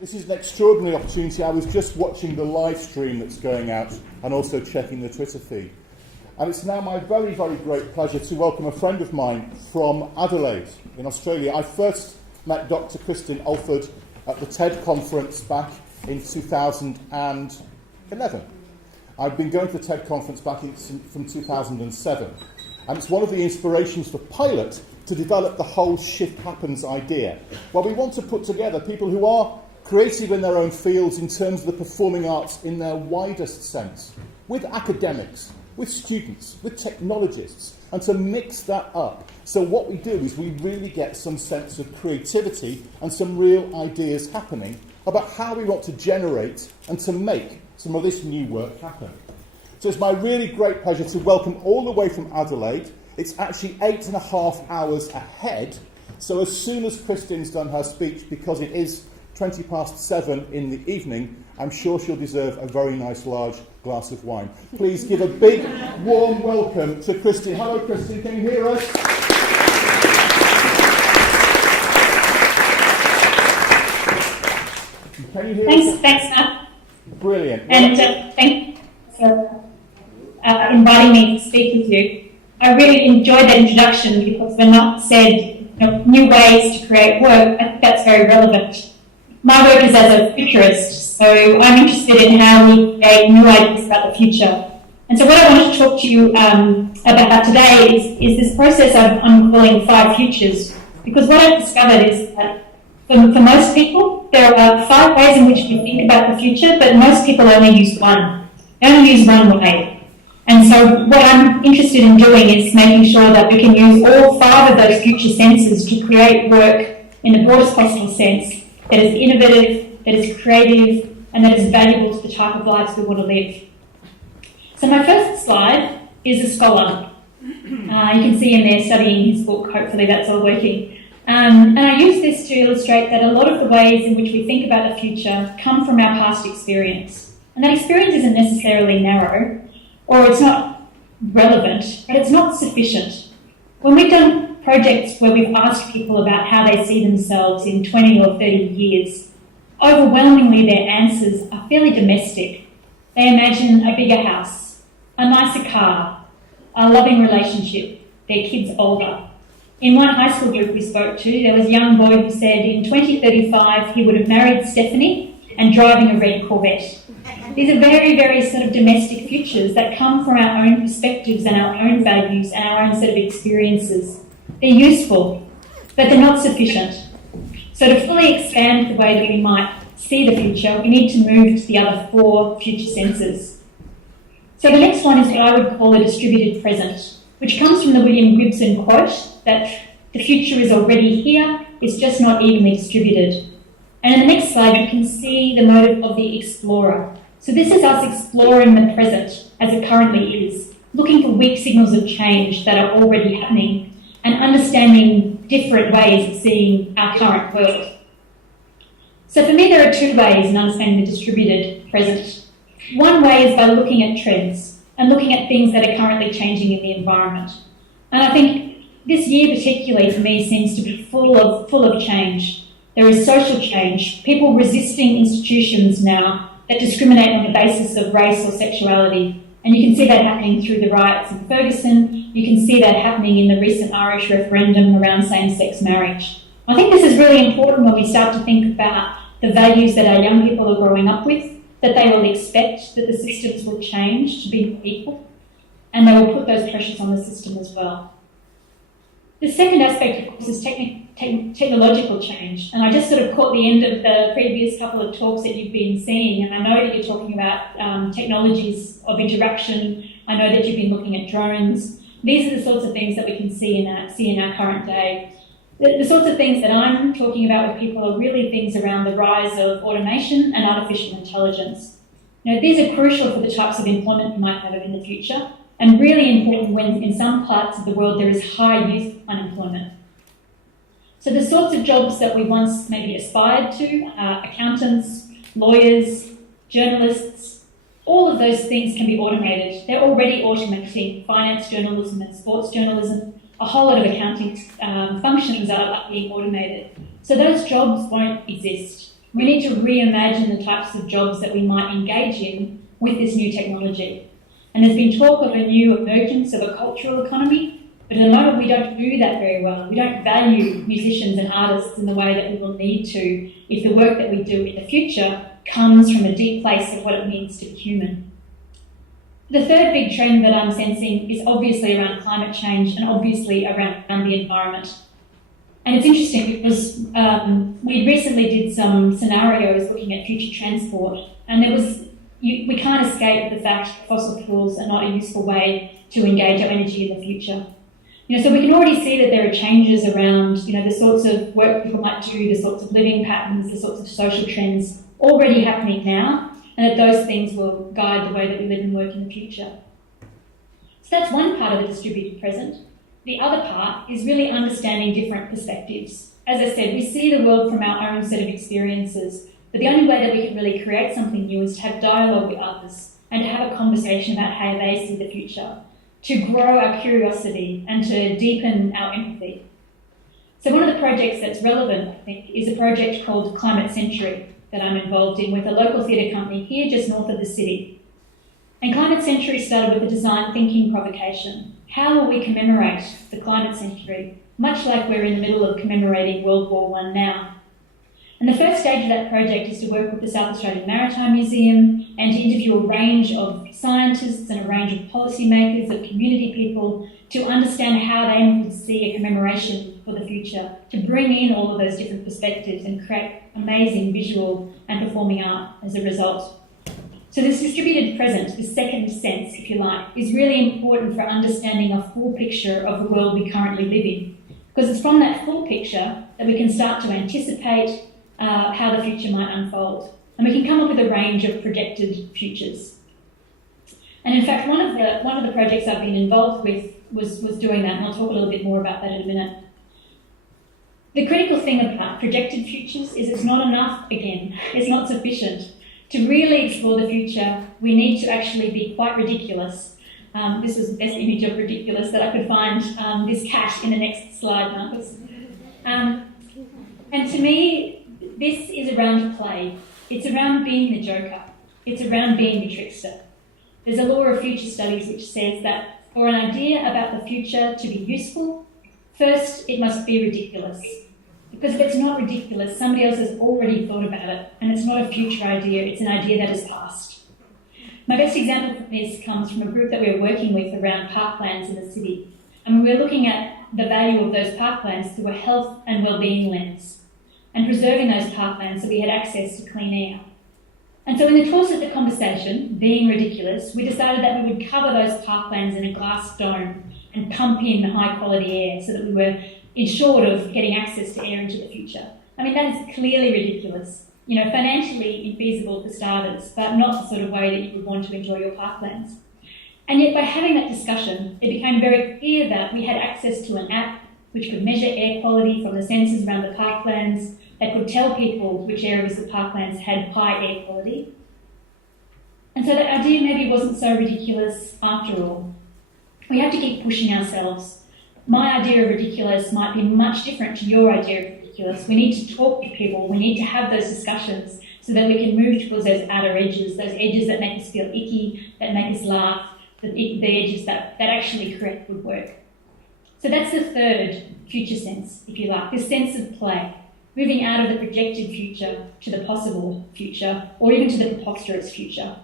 This is an extraordinary opportunity. I was just watching the live stream that's going out and also checking the Twitter feed. And it's now my very, very great pleasure to welcome a friend of mine from Adelaide in Australia. I first met Dr. Kristin Alford at the TED conference back in 2011. I've been going to the TED conference from 2007. And it's one of the inspirations for Pilot to develop the whole Shift Happens idea, where we want to put together people who are creative in their own fields in terms of the performing arts in their widest sense, with academics, with students, with technologists, and to mix that up. So what we do is we really get some sense of creativity and some real ideas happening about how we want to generate and to make some of this new work happen. So it's my really great pleasure to welcome all the way from Adelaide. It's actually 8.5 hours ahead. So as soon as Kristin's done her speech, because it is 7:20 in the evening, I'm sure she'll deserve a very nice large glass of wine. Please give a big, warm welcome to Kristin. Hello, Kristin. Can you hear us? Can you hear us? Thanks, Matt. Brilliant. And thank you for inviting me to speak with you. I really enjoyed that introduction because when Mark said new ways to create work, I think that's very relevant. My work is as a futurist, so I'm interested in how we create new ideas about the future. And so what I want to talk to you about today is this process I'm calling 5 futures, because what I've discovered is that for most people, there are 5 ways in which we think about the future, but most people only use one. They only use one way. And so what I'm interested in doing is making sure that we can use all 5 of those future senses to create work in the broadest possible sense that is innovative, that is creative, and that is valuable to the type of lives we want to live. So my first slide is a scholar. You can see him there studying his book. Hopefully that's all working. And I use this to illustrate that a lot of the ways in which we think about the future come from our past experience. And that experience isn't necessarily narrow, or it's not relevant, but it's not sufficient. When we've done projects where we've asked people about how they see themselves in 20 or 30 years, overwhelmingly their answers are fairly domestic. They imagine a bigger house, a nicer car, a loving relationship, their kids older. In one high school group we spoke to, there was a young boy who said in 2035 he would have married Stephanie and driving a red Corvette. These are very, very sort of domestic futures that come from our own perspectives and our own values and our own set of experiences. They're useful, but they're not sufficient. So to fully expand the way that we might see the future, we need to move to the other 4 future senses. So the next one is what I would call a distributed present, which comes from the William Gibson quote that the future is already here, it's just not evenly distributed. And in the next slide, you can see the motive of the explorer. So this is us exploring the present as it currently is, looking for weak signals of change that are already happening and understanding different ways of seeing our current world. So for me, there are 2 ways in understanding the distributed present. One way is by looking at trends and looking at things that are currently changing in the environment. And I think this year particularly for me seems to be full of change. There is social change, people resisting institutions now that discriminate on the basis of race or sexuality. And you can see that happening through the riots in Ferguson. You can see that happening in the recent Irish referendum around same-sex marriage. I think this is really important when we start to think about the values that our young people are growing up with, that they will expect that the systems will change to be equal, and they will put those pressures on the system as well. The second aspect, of course, is technological change. And I just sort of caught the end of the previous couple of talks that you've been seeing, and I know that you're talking about technologies of interaction. I know that you've been looking at drones. These are the sorts of things that we can see in our current day. The sorts of things that I'm talking about with people are really things around the rise of automation and artificial intelligence. These are crucial for the types of employment we might have in the future, and really important when in some parts of the world there is high youth unemployment. So the sorts of jobs that we once maybe aspired to, accountants, lawyers, journalists, all of those things can be automated. They're already automating finance journalism and sports journalism. A whole lot of accounting functions are being automated. So those jobs won't exist. We need to reimagine the types of jobs that we might engage in with this new technology. And there's been talk of a new emergence of a cultural economy, but at the moment we don't do that very well. We don't value musicians and artists in the way that we will need to if the work that we do in the future comes from a deep place of what it means to be human. The third big trend that I'm sensing is obviously around climate change and obviously around the environment. And it's interesting because we recently did some scenarios looking at future transport, and we can't escape the fact that fossil fuels are not a useful way to engage our energy in the future. So we can already see that there are changes around, the sorts of work people might do, the sorts of living patterns, the sorts of social trends already happening now, and that those things will guide the way that we live and work in the future. So that's one part of the distributed present. The other part is really understanding different perspectives. As I said, we see the world from our own set of experiences, but the only way that we can really create something new is to have dialogue with others and to have a conversation about how they see the future, to grow our curiosity and to deepen our empathy. So one of the projects that's relevant, I think, is a project called Climate Century that I'm involved in with a local theatre company here just north of the city. And Climate Century started with a design thinking provocation. How will we commemorate the climate century, much like we're in the middle of commemorating World War I now? And the first stage of that project is to work with the South Australian Maritime Museum and to interview a range of scientists and a range of policymakers, of community people, to understand how they would see a commemoration for the future, to bring in all of those different perspectives and create amazing visual and performing art as a result. So this distributed present, the second sense, if you like, is really important for understanding a full picture of the world we currently live in, because it's from that full picture that we can start to anticipate how the future might unfold. And we can come up with a range of projected futures. And in fact, one of the projects I've been involved with was doing that, and I'll talk a little bit more about that in a minute. The critical thing about projected futures is it's not enough, again, it's not sufficient. To really explore the future, we need to actually be quite ridiculous. This was the best image of ridiculous that I could find, this cat in the next slide, Marcus. And to me, this is around play. It's around being the joker. It's around being the trickster. There's a law of future studies which says that for an idea about the future to be useful, first it must be ridiculous. Because if it's not ridiculous, somebody else has already thought about it, and it's not a future idea, it's an idea that is past. My best example from this comes from a group that we were working with around parklands in the city. And we were looking at the value of those parklands through a health and well-being lens, and preserving those parklands so we had access to clean air. And so in the course of the conversation, being ridiculous, we decided that we would cover those parklands in a glass dome and pump in high quality air so that we were ensured of getting access to air into the future. I mean, that is clearly ridiculous. Financially infeasible for starters, but not the sort of way that you would want to enjoy your parklands. And yet by having that discussion, it became very clear that we had access to an app which could measure air quality from the sensors around the parklands, that could tell people which areas of parklands had high air quality. And so that idea maybe wasn't so ridiculous after all. We have to keep pushing ourselves. My idea of ridiculous might be much different to your idea of ridiculous. We need to talk to people, we need to have those discussions so that we can move towards those outer edges, those edges that make us feel icky, that make us laugh, the edges that actually create good work. So that's the third future sense, if you like, this sense of play, moving out of the projected future to the possible future, or even to the preposterous future.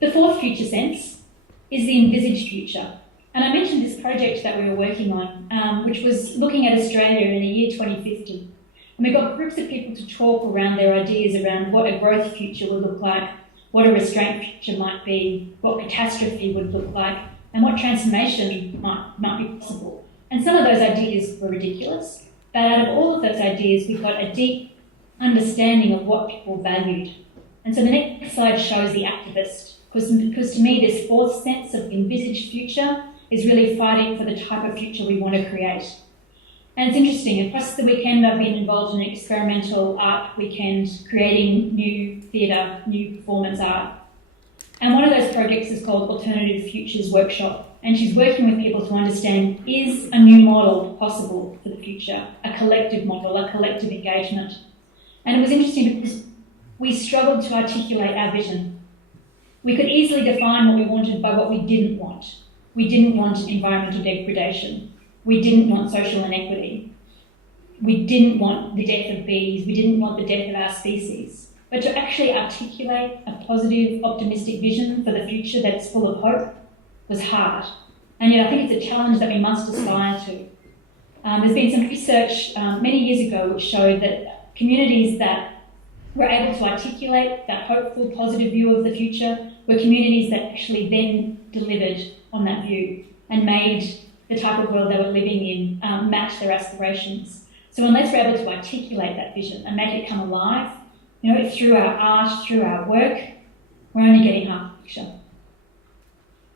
The fourth future sense is the envisaged future. And I mentioned this project that we were working on, which was looking at Australia in the year 2050. And we got groups of people to talk around their ideas around what a growth future would look like, what a restraint future might be, what catastrophe would look like, and what transformation might be possible. And some of those ideas were ridiculous, but out of all of those ideas, we got a deep understanding of what people valued. And so the next slide shows the activist, because to me this fourth sense of envisaged future is really fighting for the type of future we want to create. And it's interesting, across the weekend I've been involved in an experimental art weekend creating new theatre, new performance art. And one of those projects is called Alternative Futures Workshop, and she's working with people to understand, is a new model possible for the future, a collective model, a collective engagement. And it was interesting because we struggled to articulate our vision. We could easily define what we wanted by what we didn't want. We didn't want environmental degradation. We didn't want social inequity. We didn't want the death of bees. We didn't want the death of our species. But to actually articulate a positive, optimistic vision for the future that's full of hope was hard. And yet I think it's a challenge that we must aspire to. There's been some research many years ago which showed that communities that were able to articulate that hopeful, positive view of the future were communities that actually then delivered on that view and made the type of world they were living in match their aspirations. So unless we're able to articulate that vision and make it come alive, through our art, through our work, we're only getting half the picture.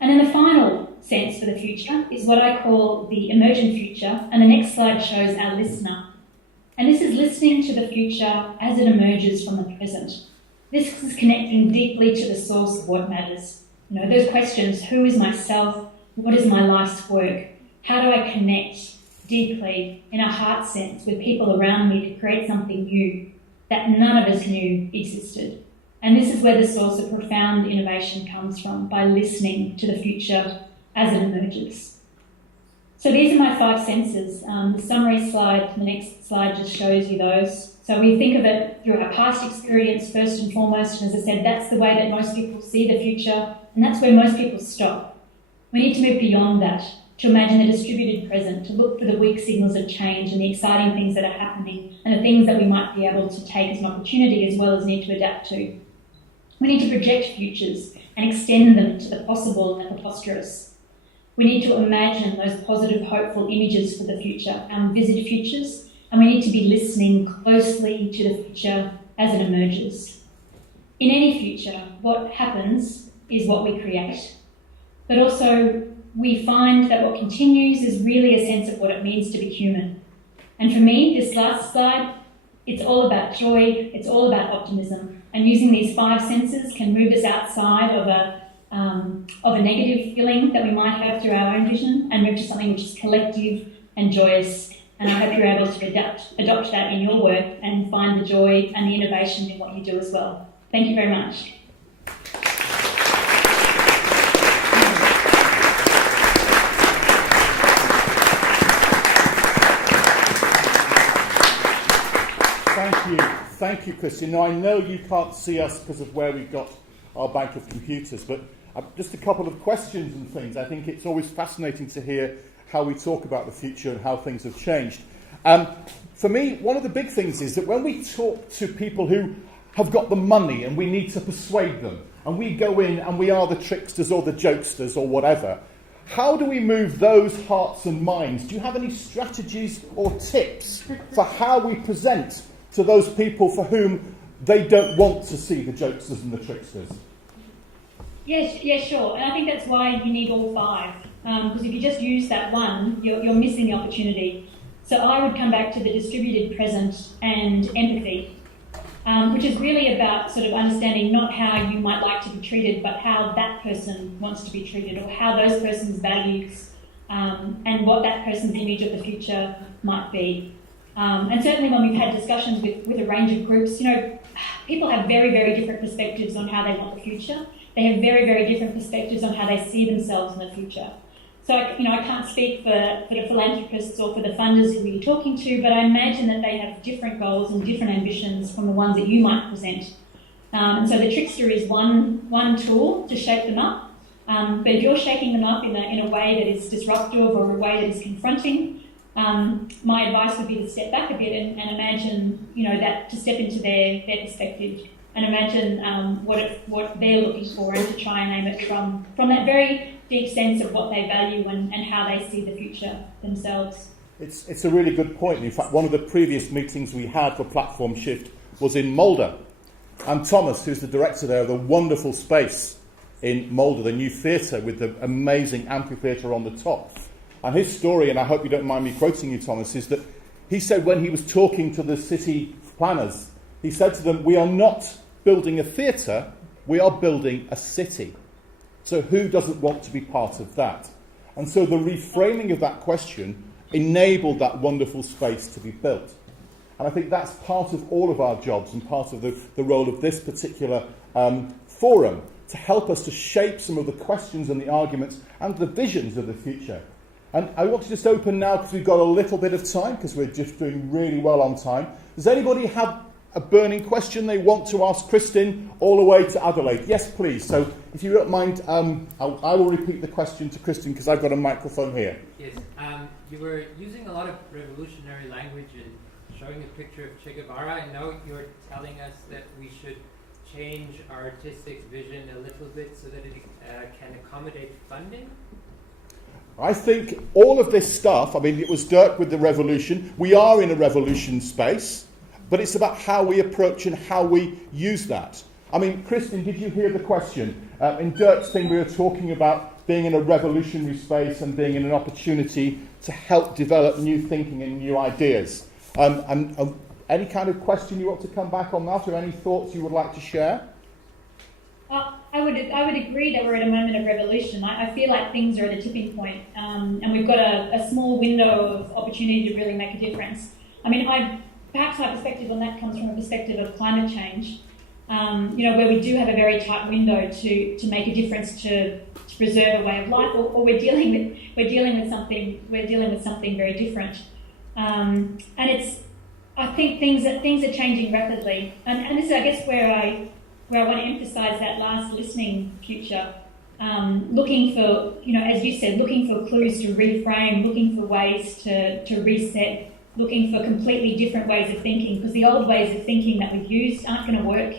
And then the final sense for the future is what I call the emergent future, and the next slide shows our listener. And this is listening to the future as it emerges from the present. This is connecting deeply to the source of what matters. Those questions: who is myself? What is my life's work? How do I connect deeply in a heart sense with people around me to create something new that none of us knew existed? And this is where the source of profound innovation comes from, by listening to the future as it emerges. So these are my 5 senses. The summary slide, the next slide, just shows you those. So we think of it through our past experience first and foremost, and as I said, that's the way that most people see the future, and that's where most people stop. We need to move beyond that, to imagine the distributed present, to look for the weak signals of change and the exciting things that are happening and the things that we might be able to take as an opportunity as well as need to adapt to. We need to project futures and extend them to the possible and the preposterous. We need to imagine those positive, hopeful images for the future, our envisaged futures, and we need to be listening closely to the future as it emerges. In any future, what happens is what we create. But also, we find that what continues is really a sense of what it means to be human. And for me, this last slide, it's all about joy, it's all about optimism. And using these 5 senses can move us outside of a negative feeling that we might have through our own vision and move to something which is collective and joyous. And I hope you're able to adopt that in your work and find the joy and the innovation in what you do as well. Thank you very much. Thank you, Kristin. Now, I know you can't see us because of where we've got our bank of computers, but just a couple of questions and things. I think it's always fascinating to hear how we talk about the future and how things have changed. For me, one of the big things is that when we talk to people who have got the money and we need to persuade them, and we go in and we are the tricksters or the jokesters or whatever, how do we move those hearts and minds? Do you have any strategies or tips for how we present to those people for whom they don't want to see the jokesters and the tricksters? Yes, sure. And I think that's why you need all 5. Because if you just use that one, you're missing the opportunity. So I would come back to the distributed present and empathy, which is really about sort of understanding not how you might like to be treated, but how that person wants to be treated, or how those person's values and what that person's image of the future might be. And certainly when we've had discussions with a range of groups, people have very, very different perspectives on how they want the future. They have very, very different perspectives on how they see themselves in the future. So, I can't speak for the philanthropists or for the funders who you're talking to, but I imagine that they have different goals and different ambitions from the ones that you might present. And so the trickster is one tool to shape them up. But if you're shaking them up in a way that is disruptive or a way that is confronting, my advice would be to step back a bit and imagine, that to step into their perspective and imagine what they're looking for, and to try and aim it from that very deep sense of what they value and how they see the future themselves. It's a really good point. In fact, one of the previous meetings we had for Platform Shift was in Mulder. And Thomas, who's the director there of the wonderful space in Mulder, the new theatre with the amazing amphitheatre on the top. And his story, and I hope you don't mind me quoting you, Thomas, is that he said when he was talking to the city planners, he said to them, "We are not building a theatre, we are building a city. So who doesn't want to be part of that?" And so the reframing of that question enabled that wonderful space to be built. And I think that's part of all of our jobs and part of the role of this particular forum, to help us to shape some of the questions and the arguments and the visions of the future. And I want to just open now, because we've got a little bit of time, because we're just doing really well on time. Does anybody have a burning question they want to ask Kristin all the way to Adelaide? Yes, please. So if you don't mind, I will repeat the question to Kristin, because I've got a microphone here. Yes, you were using a lot of revolutionary language and showing a picture of Che Guevara. I know you're telling us that we should change our artistic vision a little bit so that it can accommodate funding? I think all of this stuff, I mean, it was Dirk with the revolution. We are in a revolution space, but it's about how we approach and how we use that. I mean, Kristin, did you hear the question? In Dirk's thing, we were talking about being in a revolutionary space and being in an opportunity to help develop new thinking and new ideas. Any kind of question you want to come back on that, or any thoughts you would like to share? I would agree that we're at a moment of revolution. I feel like things are at a tipping point, and we've got a small window of opportunity to really make a difference. I mean, perhaps my perspective on that comes from a perspective of climate change, where we do have a very tight window to make a difference to preserve a way of life, or we're dealing with something very different. And I think things are changing rapidly, and this is, I guess, where I want to emphasise that last listening future, looking for, as you said, looking for clues to reframe, looking for ways to reset, looking for completely different ways of thinking, because the old ways of thinking that we've used aren't going to work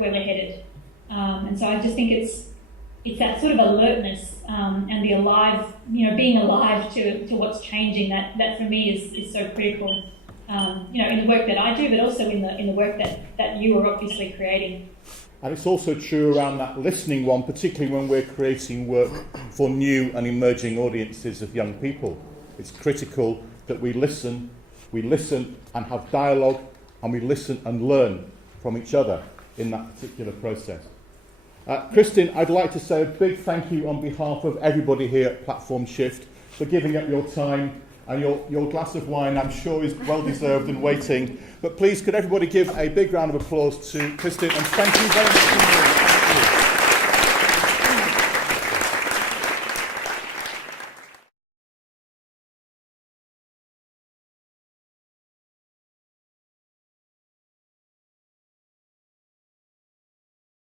where we're headed. And so I just think it's that sort of alertness and the alive, being alive to what's changing that for me is so critical. In the work that I do, but also in the work that you are obviously creating. And it's also true around that listening one, particularly when we're creating work for new and emerging audiences of young people. It's critical that we listen and have dialogue, and we listen and learn from each other in that particular process. Kristin, I'd like to say a big thank you on behalf of everybody here at Platform Shift for giving up your time. And your glass of wine, I'm sure, is well-deserved and waiting. But please, could everybody give a big round of applause to Kristin, and thank you very much.